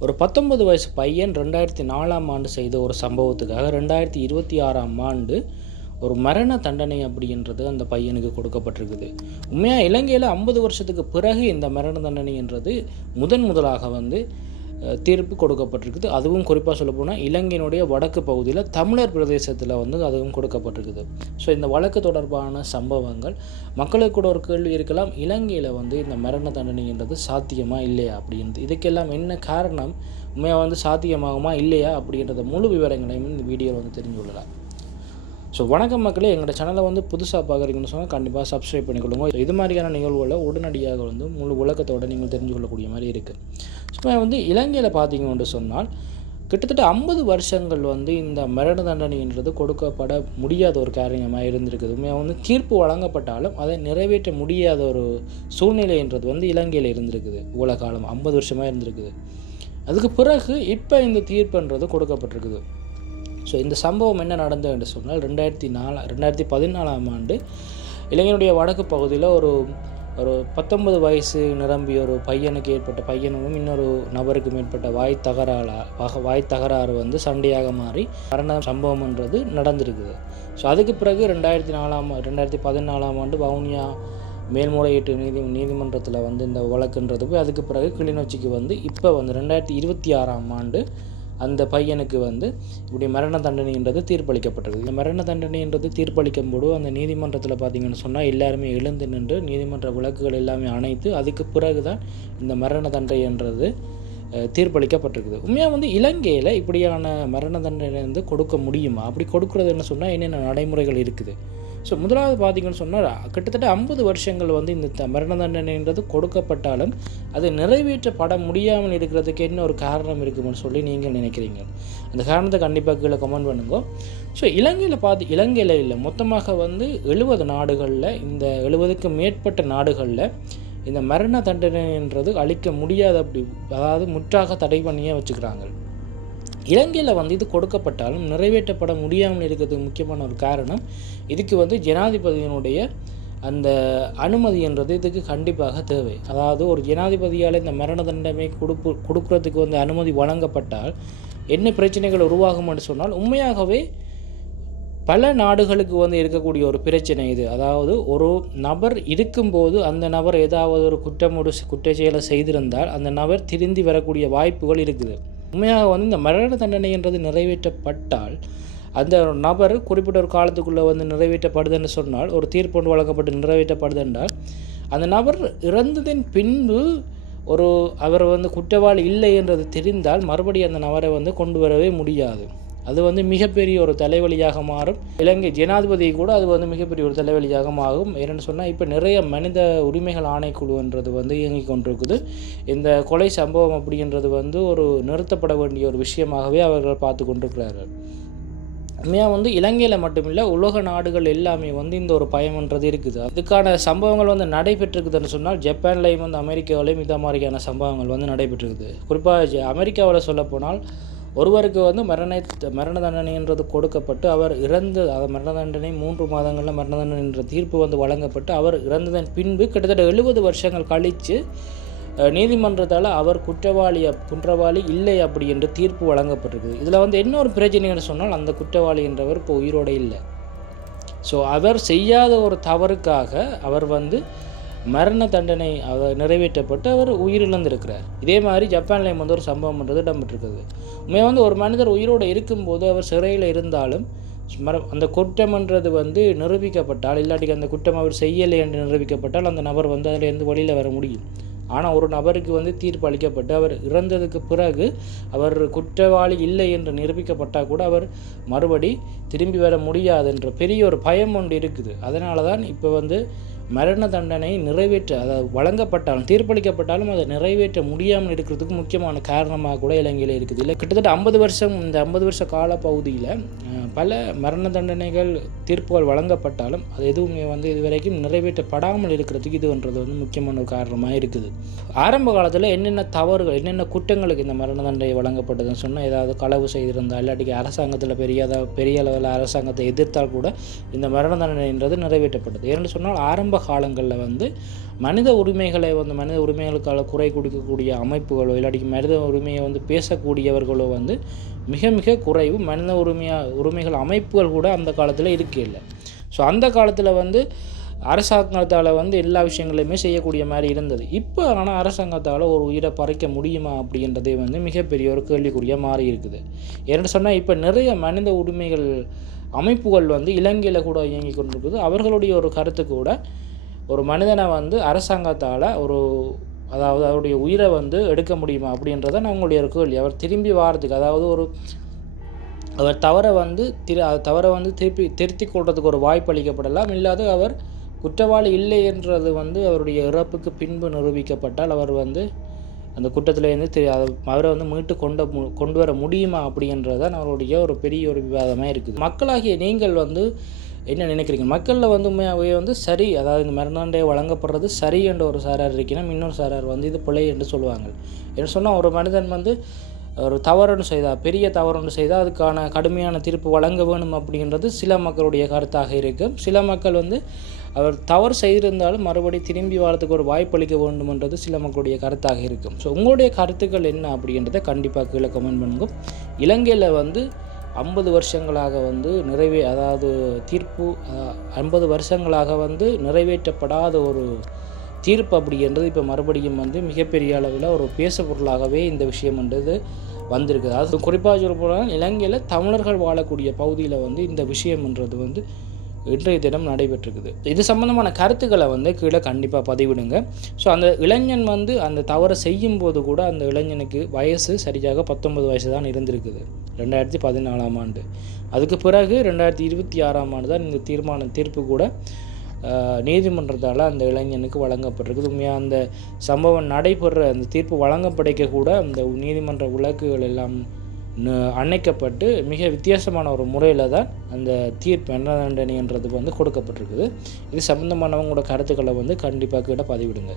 ஒரு பத்தொன்பது வயசு பையன் ரெண்டாயிரத்தி நாலாம் ஆண்டு செய்த ஒரு சம்பவத்துக்காக ரெண்டாயிரத்தி இருபத்தி ஆறாம் ஆண்டு ஒரு மரண தண்டனை அப்படின்றது அந்த பையனுக்கு கொடுக்கப்பட்டிருக்குது. உண்மையாக இலங்கையில் ஐம்பது வருஷத்துக்கு பிறகு இந்த மரண தண்டனைன்றது முதன் முதலாக வந்து தீர்ப்பு கொடுக்கப்பட்டிருக்குது. அதுவும் குறிப்பாக சொல்லப்போனால் இலங்கையினுடைய வடக்கு பகுதியில் தமிழர் பிரதேசத்தில் வந்து அதுவும் கொடுக்கப்பட்டிருக்குது. ஸோ இந்த வழக்கு தொடர்பான சம்பவங்கள் மக்களுக்கு கூட ஒரு கேள்வி இருக்கலாம் இலங்கையில் வந்து இந்த மரண தண்டனைன்றது சாத்தியமா இல்லையா அப்படின்றது. இதுக்கெல்லாம் என்ன காரணம்? உண்மையாக வந்து சாத்தியமாகுமா இல்லையா அப்படின்றத முழு விவரங்களையும் இந்த வீடியோவில் வந்து தெரிஞ்சு கொள்ளலாம். ஸோ வணக்கம் மக்களே எங்களோட சேனலை வந்து புதுசாக பார்க்குறீங்கன்னு சொன்னால் கண்டிப்பாக சப்ஸ்கிரைப் பண்ணிக்கொள்ளுங்க. இது மாதிரியான நிகழ்வுகளை உடனடியாக வந்து முழு உலகத்தோட நீங்கள் தெரிஞ்சு கொள்ளக்கூடிய மாதிரி இருக்குது ஸோ வந்து இலங்கையில் பார்த்தீங்கன்னு சொன்னால் கிட்டத்தட்ட ஐம்பது வருஷங்கள் வந்து இந்த மரண தண்டனைன்றது கொடுக்கப்பட முடியாத ஒரு காரியமாக இருந்திருக்குது. வந்து தீர்ப்பு வழங்கப்பட்டாலும் அதை நிறைவேற்ற முடியாத ஒரு சூழ்நிலைன்றது வந்து இலங்கையில் இருந்திருக்குது. இவ்வளோ காலம் ஐம்பது வருஷமாக இருந்திருக்குது. அதுக்கு பிறகு இப்போ இந்த தீர்ப்புன்றது கொடுக்கப்பட்டிருக்குது. ஸோ இந்த சம்பவம் என்ன நடந்தது என்று சொன்னால் ரெண்டாயிரத்தி நாலு ரெண்டாயிரத்தி பதினாலாம் ஆண்டு இளைஞனுடைய வடக்கு பகுதியில் ஒரு ஒரு பத்தொன்பது வயசு நிரம்பிய ஒரு பையனுக்கு ஏற்பட்ட பையனுக்கும் இன்னொரு நபருக்கும் மேற்பட்ட வாய் தகராளாக வக- வாய் தகராறு வந்து சண்டையாக மாறி மரண சம்பவம்ன்றது நடந்திருக்குது. ஸோ அதுக்கு பிறகு ரெண்டாயிரத்தி நாலாம் ரெண்டாயிரத்தி பதினாலாம் ஆண்டு வவுனியா மேல்முறையீட்டு நீதி நீதிமன்றத்தில் வந்து இந்த வழக்குன்றது போய் அதுக்கு பிறகு கிளிநொச்சிக்கு வந்து இப்போ வந்து ரெண்டாயிரத்தி இருபத்தி ஆறாம் ஆண்டு அந்த பையனுக்கு வந்து இப்படி மரண தண்டனைன்றது தீர்ப்பளிக்கப்பட்டிருக்கு. இந்த மரண தண்டனைன்றது தீர்ப்பளிக்கும் போது அந்த நீதிமன்றத்தில் பார்த்தீங்கன்னு சொன்னால் எல்லாருமே எழுந்து நின்று நீதிமன்ற விளக்குகள் எல்லாமே அணைத்து அதுக்கு பிறகு தான் இந்த மரண தண்டனைன்றது தீர்ப்பளிக்கப்பட்டிருக்குது. உண்மையாக வந்து இலங்கையில் இப்படியான மரண தண்டனை வந்து கொடுக்க முடியுமா? அப்படி கொடுக்குறதுன்னு சொன்னால் என்னென்ன நடைமுறைகள் இருக்குது? ஸோ முதலாவது பார்த்தீங்கன்னு சொன்னால் கிட்டத்தட்ட ஐம்பது வருஷங்கள் வந்து இந்த த- மரண தண்டனைன்றது கொடுக்கப்பட்டாலும் அது நிறைவேற்றப்பட முடியாமல் இருக்கிறதுக்கு என்ன ஒரு காரணம் இருக்குன்னு சொல்லி நீங்கள் நினைக்கிறீங்க. அந்த காரணத்தை கண்டிப்பாக கீழே கமெண்ட் பண்ணுங்க. ஸோ இலங்கையில் பார்த்து இலங்கையில் இல்லை மொத்தமாக வந்து எழுபது நாடுகளில் இந்த எழுபதுக்கு மேற்பட்ட நாடுகளில் இந்த மரண தண்டனைன்றது அளிக்க முடியாது அப்படி அதாவது முற்றாக தடை பண்ணியே வச்சுக்கிறாங்க. இலங்கையில் வந்து இது கொடுக்கப்பட்டாலும் நிறைவேற்றப்பட முடியாமல் இருக்கிறதுக்கு முக்கியமான ஒரு காரணம் இதுக்கு வந்து ஜனாதிபதியினுடைய அந்த அனுமதி என்றது இதுக்கு கண்டிப்பாக தேவை. அதாவது ஒரு ஜனாதிபதியால் இந்த மரண தண்டனை கொடுப்பு கொடுக்கறதுக்கு வந்து அனுமதி வழங்கப்பட்டால் என்ன பிரச்சனைகள் உருவாகும்னு சொன்னால் உண்மையாகவே பல நாடுகளுக்கு வந்து இருக்கக்கூடிய ஒரு பிரச்சனை இது. அதாவது ஒரு நபர் இருக்கும்போது அந்த நபர் ஏதாவது ஒரு குற்றமுடு குற்ற செயலை செய்திருந்தால் அந்த நபர் திருந்தி வரக்கூடிய வாய்ப்புகள் இருக்குது. உண்மையாக வந்து இந்த மரண தண்டனைன்றது நிறைவேற்றப்பட்டால் அந்த நபர் குறிப்பிட்ட ஒரு காலத்துக்குள்ளே வந்து நிறைவேற்றப்படுதுன்னு சொன்னால் ஒரு தீர்ப்பு ஒன்று வழங்கப்பட்டு நிறைவேற்றப்படுது என்றால் அந்த நபர் இறந்ததின் பின்பு ஒரு அவர் வந்து குற்றவாளி இல்லை என்றது தெரிந்தால் மறுபடியும் அந்த நபரை வந்து கொண்டு வரவே முடியாது. அது வந்து மிகப்பெரிய ஒரு தலைவலியாக மாறும். இலங்கை ஜனாதிபதி கூட அது வந்து மிகப்பெரிய ஒரு தலைவலியாக மாறும். ஏன்னு சொன்னால் இப்போ நிறைய மனித உரிமைகள் ஆணைக்குழுன்றது வந்து இயங்கிக் கொண்டிருக்குது. இந்த கொலை சம்பவம் அப்படின்றது வந்து ஒரு நிறுத்தப்பட வேண்டிய ஒரு விஷயமாகவே அவர்கள் பார்த்து கொண்டிருக்கிறார்கள். உண்மையாக வந்து இலங்கையில் மட்டுமில்லை உலக நாடுகள் எல்லாமே வந்து இந்த ஒரு பயம்ன்றது இருக்குது. அதுக்கான சம்பவங்கள் வந்து நடைபெற்றிருக்குதுன்னு சொன்னால் ஜப்பான்லேயும் வந்து அமெரிக்காவிலையும் இந்த மாதிரியான சம்பவங்கள் வந்து நடைபெற்றிருக்குது. குறிப்பாக அமெரிக்காவில் சொல்லப்போனால் ஒருவருக்கு வந்து மரண மரண தண்டனைன்றது கொடுக்கப்பட்டு அவர் இறந்து அந்த மரண தண்டனை மூன்று மாதங்களில் மரண தண்டனை என்ற தீர்ப்பு வந்து வழங்கப்பட்டு அவர் இறந்ததன் பின்பு கிட்டத்தட்ட எழுபது வருஷங்கள் கழித்து நீதிமன்றத்தால் அவர் குற்றவாளி குற்றவாளி இல்லை அப்படி என்று தீர்ப்பு வழங்கப்பட்டிருக்குது. இதில் வந்து என்ன ஒரு பிரச்சனைன்னு சொன்னால் அந்த குற்றவாளி என்றவர் இப்போ உயிரோட இல்லை. ஸோ அவர் செய்யாத ஒரு தவறுக்காக அவர் வந்து மரண தண்டனை அவர் நிறைவேற்றப்பட்டு அவர் உயிரிழந்திருக்கிறார். இதே மாதிரி ஜப்பான்லேயும் வந்து ஒரு சம்பவம் பண்ணுறது இடம்பெற்றிருக்குது. உண்மையாக வந்து ஒரு மனிதர் உயிரோடு இருக்கும்போது அவர் சிறையில் இருந்தாலும் மர அந்த குற்றம்ன்றது வந்து நிரூபிக்கப்பட்டால் இல்லாட்டிக்கு அந்த குற்றம் அவர் செய்யலை என்று நிரூபிக்கப்பட்டால் அந்த நபர் வந்து அதிலேருந்து வெளியில் வர முடியும்? ஆனால் ஒரு நபருக்கு வந்து தீர்ப்பு அளிக்கப்பட்டு அவர் இறந்ததுக்கு பிறகு அவர் குற்றவாளி இல்லை என்று நிரூபிக்கப்பட்டால் கூட அவர் மறுபடி திரும்பி வர முடியாது என்ற பெரிய ஒரு பயம் ஒன்று இருக்குது. அதனால தான் இப்போ வந்து மரண தண்டனை நிறைவேற்ற அதாவது வழங்கப்பட்டாலும் தீர்ப்பளிக்கப்பட்டாலும் அதை நிறைவேற்ற முடியாமல் இருக்கிறதுக்கு முக்கியமான காரணமாக கூட இலங்கையில் இருக்குது. இல்லை கிட்டத்தட்ட ஐம்பது வருஷம் இந்த ஐம்பது வருஷ கால பகுதியில் பல மரண தண்டனைகள் தீர்ப்புகள் வழங்கப்பட்டாலும் அது எதுவுமே வந்து இதுவரைக்கும் நிறைவேற்றப்படாமல் இருக்கிறதுக்கு இதுன்றது வந்து முக்கியமான ஒரு காரணமாக இருக்குது. ஆரம்ப காலத்தில் என்னென்ன தவறுகள் என்னென்ன குற்றங்களுக்கு இந்த மரண தண்டனை வழங்கப்பட்டதுன்னு சொன்னால் ஏதாவது களவு செய்திருந்தால் இல்லாட்டிக்கு அரசாங்கத்தில் பெரியதாக பெரிய அளவில் அரசாங்கத்தை எதிர்த்தால் கூட இந்த மரண தண்டனைன்றது நிறைவேற்றப்பட்டது. ஏன்னு சொன்னால் ஆரம்ப ஆரம்ப காலங்களில் வந்து மனித உரிமைகளை வந்து மனித உரிமைகளுக்காக குறை கொடுக்கக்கூடிய அமைப்புகளோ இல்லாட்டி மனித உரிமையை வந்து பேசக்கூடியவர்களோ வந்து மிக மிக குறைவு மனித உரிமையா உரிமைகள் அமைப்புகள் கூட அந்த காலத்தில் இருக்கே இல்லை. ஸோ அந்த காலத்தில் வந்து அரசாங்கத்தால் வந்து எல்லா விஷயங்களையுமே செய்யக்கூடிய மாதிரி இருந்தது. இப்போ ஆனால் அரசாங்கத்தால் ஒரு உயிரை பறைக்க முடியுமா அப்படின்றதே வந்து மிகப்பெரிய ஒரு கேள்விக்குறியாக மாறி இருக்குது. ஏன்னு சொன்னால் இப்போ நிறைய மனித உரிமைகள் அமைப்புகள் வந்து இலங்கையில் கூட இயங்கி கொண்டிருக்குது. அவர்களுடைய ஒரு கருத்து கூட ஒரு மனிதனை வந்து அரசாங்கத்தால் ஒரு அதாவது அவருடைய உயிரை வந்து எடுக்க முடியுமா அப்படின்றத நான் உங்களுடைய ஒரு கேள்வி. அவர் திரும்பி வாரத்துக்கு அதாவது ஒரு அவர் தவறை வந்து திரு தவறை வந்து திருப்பி திருத்தி கொள்றதுக்கு ஒரு வாய்ப்பு அளிக்கப்படலாம். இல்லாத அவர் குற்றவாளி இல்லை என்றது வந்து அவருடைய இறப்புக்கு பின்பு நிரூபிக்கப்பட்டால் அவர் வந்து அந்த குற்றத்திலேருந்து திரு அவரை வந்து மீட்டு கொண்ட கொண்டு வர முடியுமா அப்படின்றதான் அவருடைய ஒரு பெரிய ஒரு விவாதமாக இருக்குது. மக்களாகிய நீங்கள் வந்து என்ன நினைக்கிறீங்க? மக்களில் வந்து உண்மையாகவே வந்து சரி அதாவது இந்த மரணாண்டை வழங்கப்படுறது சரி என்ற ஒரு சாரார் இருக்கணும் இன்னொரு சாரார் வந்து இது பிழை என்று சொல்லுவாங்க. என்ன சொன்னால் ஒரு மனிதன் வந்து ஒரு தவறுன்னு செய்தால் பெரிய தவறுன்னு செய்தால் அதுக்கான கடுமையான தீர்ப்பு வழங்க வேணும் அப்படின்றது சில மக்களுடைய கருத்தாக இருக்கும். சில மக்கள் வந்து அவர் தவறு செய்திருந்தாலும் மறுபடி திரும்பி வாரத்துக்கு ஒரு வாய்ப்பு அளிக்க வேண்டும்ன்றது சில மக்களுடைய கருத்தாக இருக்கும். ஸோ உங்களுடைய கருத்துக்கள் என்ன அப்படின்றத கண்டிப்பாக கீழே கமெண்ட் பண்ணுங்க. இலங்கையில் வந்து ஐம்பது வருஷங்களாக வந்து நிறைவே அதாவது தீர்ப்பு ஐம்பது வருஷங்களாக வந்து நிறைவேற்றப்படாத ஒரு தீர்ப்பு அப்படின்றது இப்போ மறுபடியும் வந்து மிகப்பெரிய அளவில் ஒரு பேச பொருளாகவே இந்த விஷயம்ன்றது வந்திருக்குது. அது குறிப்பாக சொல்ல போனால் இலங்கையில் தமிழர்கள் வாழக்கூடிய பகுதியில் வந்து இந்த விஷயம்ன்றது வந்து இன்றைய தினம் நடைபெற்றிருக்குது. இது சம்மந்தமான கருத்துக்களை வந்து கீழே கண்டிப்பாக பதிவிடுங்க. ஸோ அந்த இளைஞன் வந்து அந்த தவறை செய்யும் போது கூட அந்த இளைஞனுக்கு வயசு சரியாக பத்தொன்பது வயசு தான் இருந்திருக்குது. ரெண்டாயிரத்தி பதினாலாம் ஆண்டு. அதுக்கு பிறகு ரெண்டாயிரத்தி இருபத்தி ஆறாம் ஆண்டு தான் இந்த தீர்மான தீர்ப்பு கூட நீதிமன்றத்தால் அந்த இளைஞனுக்கு வழங்கப்பட்டிருக்குது. உண்மையாக அந்த சம்பவம் நடைபெற அந்த தீர்ப்பு வழங்கப்படைக்க கூட அந்த நீதிமன்ற விளக்குகள் எல்லாம் அணைக்கப்பட்டு மிக வித்தியாசமான ஒரு முறையில் தான் அந்த தீர்ப்பு என்ன தண்டனைன்றது வந்து கொடுக்கப்பட்டிருக்குது. இது சம்மந்தமானவங்களோட கருத்துக்களை வந்து கண்டிப்பாக கிட்ட பதிவிடுங்க.